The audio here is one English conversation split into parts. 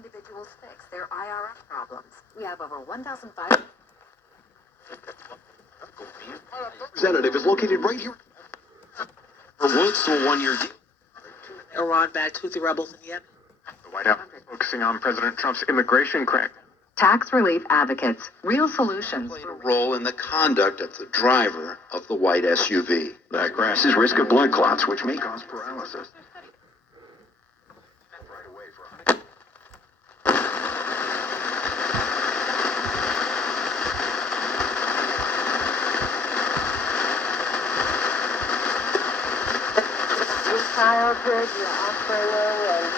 individuals fix their IRF problems. We have over 1,500. Representative is located right here. Woods to a one-year deal. Iran backed Houthi rebels in Yemen. The White House focusing on President Trump's immigration crack. Tax relief advocates, real solutions. Played a role in the conduct of the driver of the white SUV. That grasses risk of blood clots, which may cause paralysis. Childhood, your umbrella, and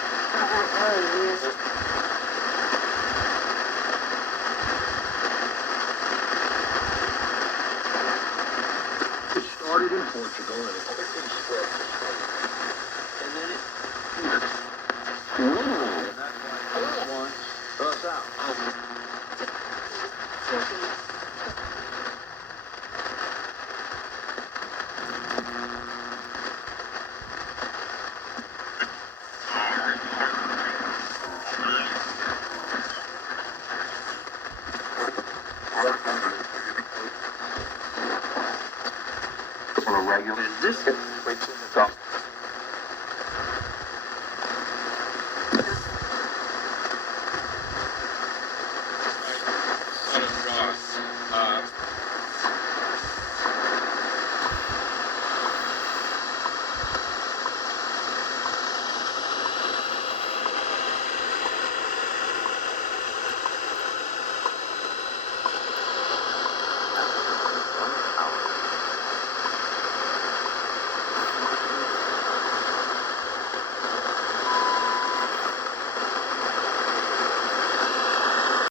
It started in Portugal and it quickly spread to Spain. And then it literally, and that's why this one us out. On a regular, and this